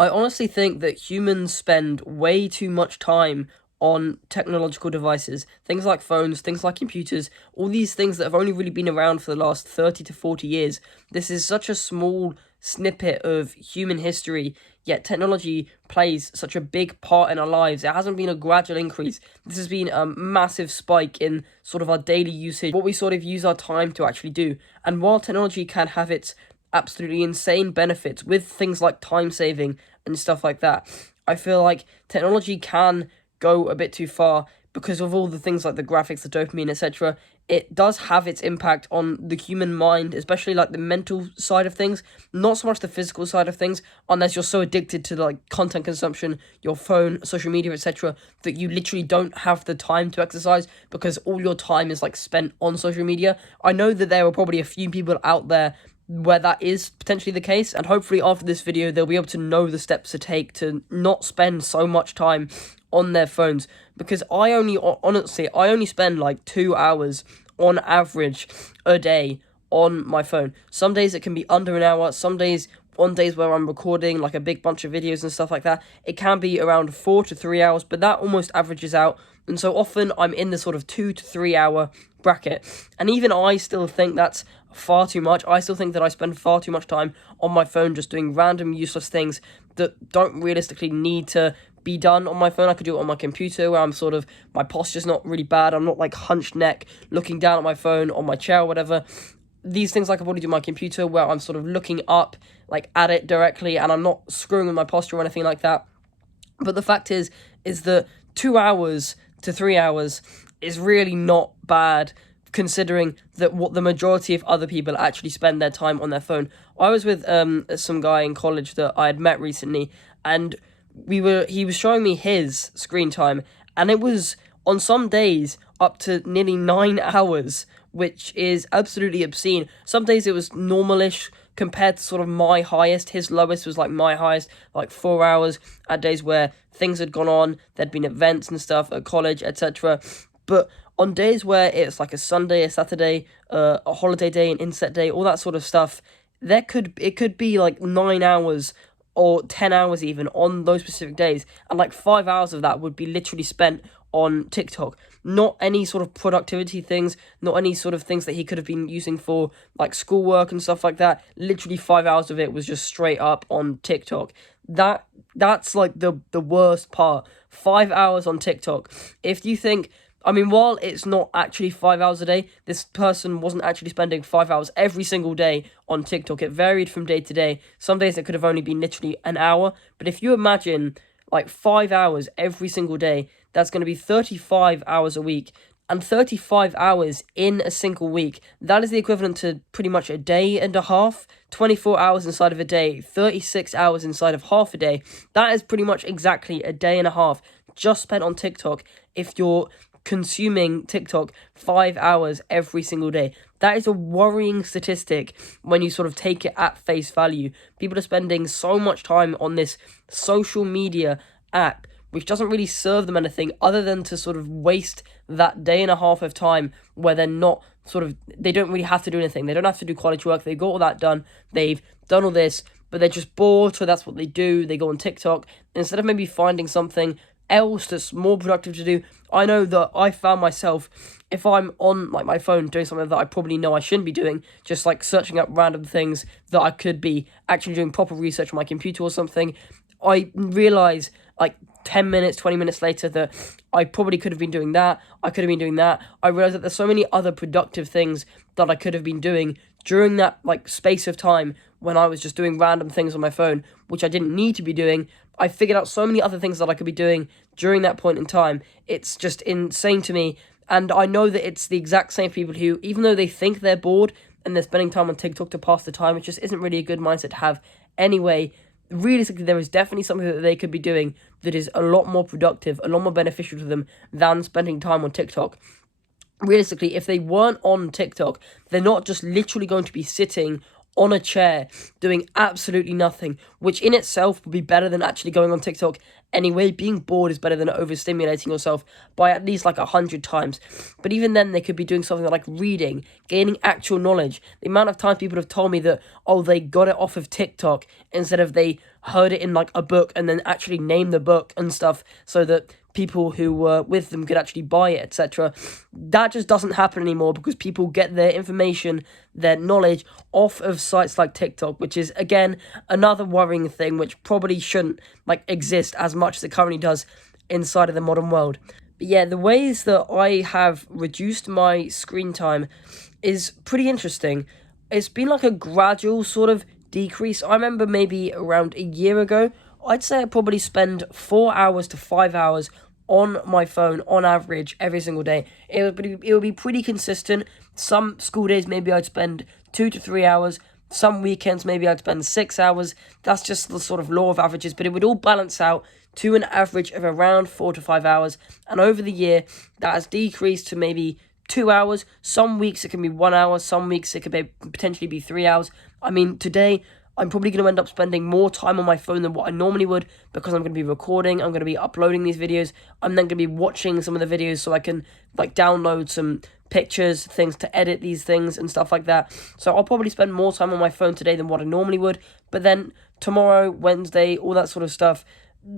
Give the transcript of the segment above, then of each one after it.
I honestly think that humans spend way too much time on technological devices, things like phones, things like computers, all these things that have only really been around for the last 30 to 40 years. This is such a small snippet of human history, yet technology plays such a big part in our lives. It hasn't been a gradual increase. This has been a massive spike in sort of our daily usage, what we sort of use our time to actually do. And while technology can have its absolutely insane benefits with things like time saving and stuff like that, I feel like technology can go a bit too far because of all the things like the graphics, the dopamine, etc. It does have its impact on the human mind, especially like the mental side of things, not so much the physical side of things, unless you're so addicted to like content consumption, your phone, social media, etc., that you literally don't have the time to exercise because all your time is like spent on social media. I know that there are probably a few people out there where that is potentially the case, and hopefully after this video they'll be able to know the steps to take to not spend so much time on their phones, because I only spend like 2 hours on average a day on my phone. Some days it can be under an hour, some days on days where I'm recording like a big bunch of videos and stuff like that, it can be around 4 to 3 hours, but that almost averages out. And so often I'm in the sort of 2 to 3 hour bracket. And even I still think that's far too much. I still think that I spend far too much time on my phone just doing random useless things that don't realistically need to be done on my phone. I could do it on my computer where I'm sort of, my posture's not really bad. I'm not like hunched neck looking down at my phone on my chair or whatever. These things I could probably do on my computer where I'm sort of looking up like at it directly and I'm not screwing with my posture or anything like that. But the fact is that 2 hours to 3 hours is really not bad, considering that what the majority of other people actually spend their time on their phone. I was with some guy in college that I had met recently, and he was showing me his screen time, and it was on some days up to nearly 9 hours, which is absolutely obscene. Some days it was normalish compared to sort of my highest. His lowest was like my highest, like 4 hours, at days where things had gone on, there'd been events and stuff at college, etc. But on days where it's like a Sunday, a Saturday, a holiday day, an inset day, all that sort of stuff, it could be like 9 hours or 10 hours even on those specific days, and like 5 hours of that would be literally spent on TikTok. Not any sort of productivity things, not any sort of things that he could have been using for like schoolwork and stuff like that. Literally 5 hours of it was just straight up on TikTok. That's like the worst part. 5 hours on TikTok. If you think, I mean, while it's not actually 5 hours a day, this person wasn't actually spending 5 hours every single day on TikTok. It varied from day to day. Some days it could have only been literally an hour. But if you imagine like 5 hours every single day, that's going to be 35 hours a week. And 35 hours in a single week, that is the equivalent to pretty much a day and a half. 24 hours inside of a day, 36 hours inside of half a day. That is pretty much exactly a day and a half just spent on TikTok if you're consuming TikTok 5 hours every single day. That is a worrying statistic when you sort of take it at face value. People are spending so much time on this social media app which doesn't really serve them anything other than to sort of waste that day and a half of time where they don't really have to do anything. They don't have to do college work. They got all that done. They've done all this, but they're just bored, so that's what they do. They go on TikTok. Instead of maybe finding something else that's more productive to do. I know that I found myself, if I'm on like my phone doing something that I probably know I shouldn't be doing, just like searching up random things that I could be actually doing proper research on my computer or something, I realise like 10 minutes, 20 minutes later that I probably could have been doing that. I could have been doing that. I realise that there's so many other productive things that I could have been doing during that like space of time when I was just doing random things on my phone, which I didn't need to be doing. I figured out so many other things that I could be doing during that point in time. It's just insane to me. And I know that it's the exact same people who, even though they think they're bored and they're spending time on TikTok to pass the time, which just isn't really a good mindset to have anyway, realistically, there is definitely something that they could be doing that is a lot more productive, a lot more beneficial to them than spending time on TikTok. Realistically, if they weren't on TikTok, they're not just literally going to be sitting on a chair doing absolutely nothing, which in itself would be better than actually going on TikTok anyway. Being bored is better than overstimulating yourself by at least like 100 times. But even then, they could be doing something like reading, gaining actual knowledge. The amount of times people have told me that, oh, they got it off of TikTok instead of they heard it in like a book and then actually named the book and stuff so that people who were with them could actually buy it, etc. That just doesn't happen anymore because people get their information, their knowledge off of sites like TikTok, which is, again, another worrying thing which probably shouldn't like exist as much as it currently does inside of the modern world. But yeah, the ways that I have reduced my screen time is pretty interesting. It's been like a gradual sort of decrease. I remember maybe around a year ago, I'd say I probably spend 4 hours to 5 hours on my phone on average every single day. It would be pretty consistent. Some school days maybe I'd spend 2 to 3 hours. Some weekends maybe I'd spend 6 hours. That's just the sort of law of averages, but it would all balance out to an average of around 4 to 5 hours. And over the year, that has decreased to maybe 2 hours. Some weeks it can be 1 hour. Some weeks it could potentially be 3 hours. I mean, today I'm probably going to end up spending more time on my phone than what I normally would because I'm going to be recording, I'm going to be uploading these videos, I'm then going to be watching some of the videos so I can like download some pictures, things to edit these things and stuff like that. So I'll probably spend more time on my phone today than what I normally would, but then tomorrow, Wednesday, all that sort of stuff,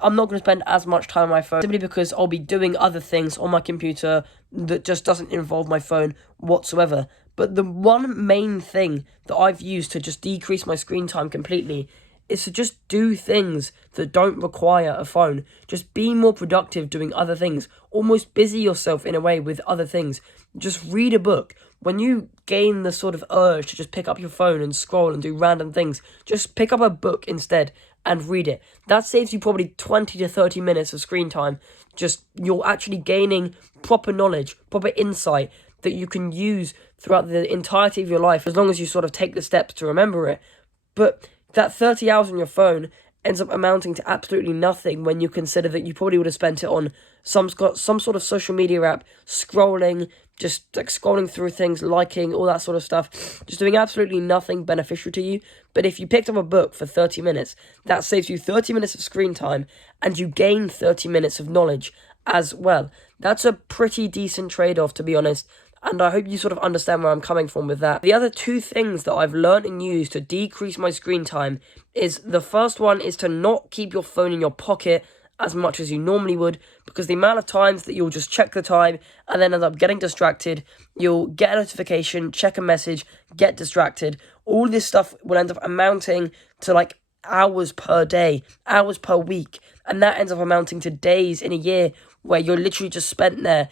I'm not going to spend as much time on my phone simply because I'll be doing other things on my computer that just doesn't involve my phone whatsoever. But the one main thing that I've used to just decrease my screen time completely is to just do things that don't require a phone. Just be more productive doing other things. Almost busy yourself in a way with other things. Just read a book. When you gain the sort of urge to just pick up your phone and scroll and do random things, just pick up a book instead and read it. That saves you probably 20 to 30 minutes of screen time. Just, you're actually gaining proper knowledge, proper insight that you can use throughout the entirety of your life, as long as you sort of take the steps to remember it. But that 30 hours on your phone ends up amounting to absolutely nothing when you consider that you probably would have spent it on some sort of social media app, scrolling, just like scrolling through things, liking, all that sort of stuff, just doing absolutely nothing beneficial to you. But if you picked up a book for 30 minutes, that saves you 30 minutes of screen time, and you gain 30 minutes of knowledge as well. That's a pretty decent trade-off, to be honest. And I hope you sort of understand where I'm coming from with that. The other two things that I've learned and used to decrease my screen time is, the first one is to not keep your phone in your pocket as much as you normally would, because the amount of times that you'll just check the time and then end up getting distracted, you'll get a notification, check a message, get distracted. All this stuff will end up amounting to like hours per day, hours per week, and that ends up amounting to days in a year where you're literally just spent there.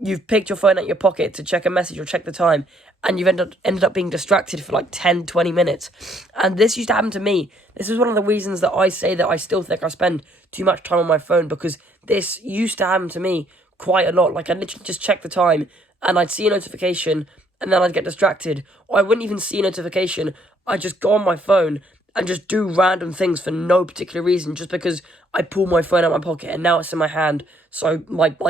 You've picked your phone out your pocket to check a message or check the time, and you've ended up being distracted for like 10, 20 minutes. And this used to happen to me. This is one of the reasons that I say that I still think I spend too much time on my phone, because this used to happen to me quite a lot. Like, I'd literally just check the time, and I'd see a notification, and then I'd get distracted. Or I wouldn't even see a notification. I'd just go on my phone and just do random things for no particular reason, just because I pulled my phone out of my pocket and now it's in my hand. So like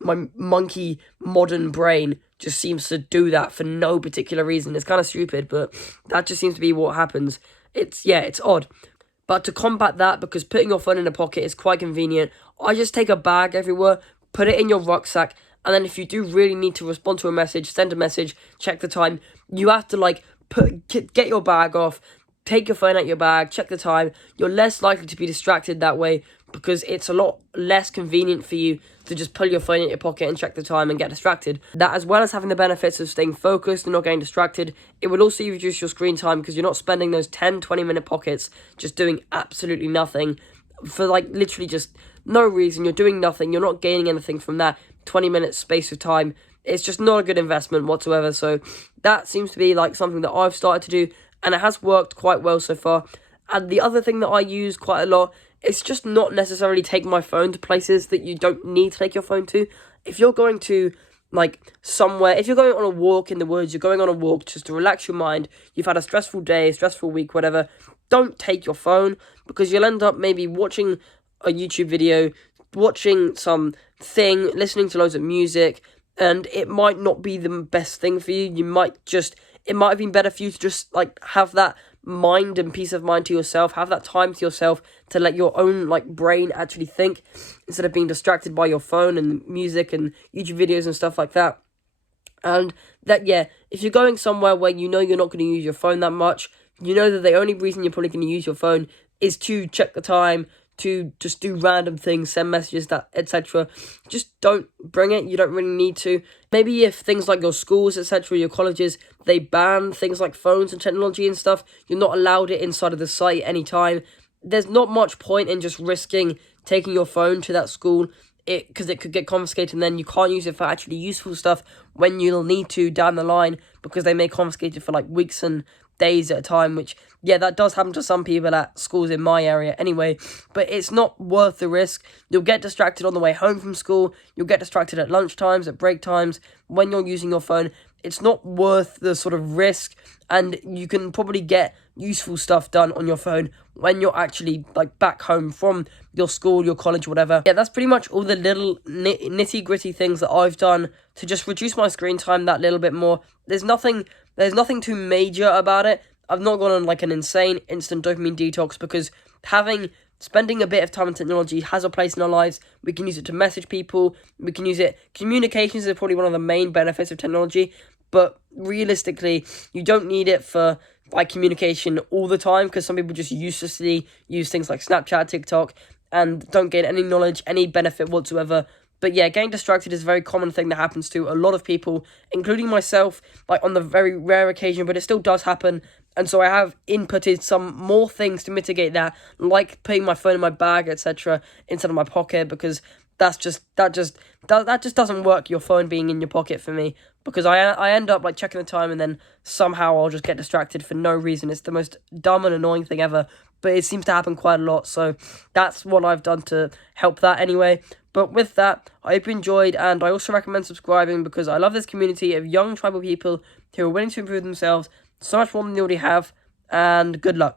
my monkey modern brain just seems to do that for no particular reason. It's kind of stupid, but that just seems to be what happens. It's odd. But to combat that, because putting your phone in a pocket is quite convenient, I just take a bag everywhere, put it in your rucksack, and then if you do really need to respond to a message, send a message, check the time, you have to get your bag off, take your phone out your bag, check the time. You're less likely to be distracted that way, because it's a lot less convenient for you to just pull your phone out your pocket and check the time and get distracted. That, as well as having the benefits of staying focused and not getting distracted, it will also reduce your screen time, because you're not spending those 10, 20-minute pockets just doing absolutely nothing for like literally just no reason. You're doing nothing. You're not gaining anything from that 20-minute space of time. It's just not a good investment whatsoever. So that seems to be like something that I've started to do, and it has worked quite well so far. And the other thing that I use quite a lot is just not necessarily take my phone to places that you don't need to take your phone to. If you're going to, like, somewhere, if you're going on a walk in the woods, you're going on a walk just to relax your mind, you've had a stressful day, stressful week, whatever, don't take your phone, because you'll end up maybe watching a YouTube video, watching some thing, listening to loads of music, and it might not be the best thing for you. It might have been better for you to just, like, have that mind and peace of mind to yourself. Have that time to yourself to let your own like brain actually think instead of being distracted by your phone and music and YouTube videos and stuff like that. And that, yeah, if you're going somewhere where you know you're not going to use your phone that much, you know that the only reason you're probably going to use your phone is to check the time, to just do random things, send messages, that etc. Just don't bring it. You don't really need to. Maybe if things like your schools, etc., your colleges, they ban things like phones and technology and stuff, you're not allowed it inside of the site anytime. There's not much point in just risking taking your phone to that school, because it could get confiscated, and then you can't use it for actually useful stuff when you'll need to down the line, because they may confiscate it for like weeks and days at a time, which, yeah, that does happen to some people at schools in my area anyway, but it's not worth the risk. You'll get distracted on the way home from school, you'll get distracted at lunch times, at break times, when you're using your phone. It's not worth the sort of risk, and you can probably get useful stuff done on your phone when you're actually like back home from your school, your college, whatever. Yeah, that's pretty much all the little nitty gritty things that I've done to just reduce my screen time that little bit more. There's nothing too major about it. I've not gone on like an insane instant dopamine detox, because spending a bit of time on technology has a place in our lives. We can use it to message people. We can use it. Communications is probably one of the main benefits of technology, but realistically, you don't need it for like communication all the time, because some people just uselessly use things like Snapchat, TikTok, and don't gain any knowledge, any benefit whatsoever. But yeah, getting distracted is a very common thing that happens to a lot of people, including myself, like on the very rare occasion, but it still does happen. And so I have inputted some more things to mitigate that, like putting my phone in my bag, etc., instead of my pocket, because that just doesn't work, your phone being in your pocket, for me, because I end up like checking the time, and then somehow I'll just get distracted for no reason. It's the most dumb and annoying thing ever, but it seems to happen quite a lot, so that's what I've done to help that anyway. But with that, I hope you enjoyed, and I also recommend subscribing, because I love this community of young tribal people who are willing to improve themselves so much more than they already have, and good luck.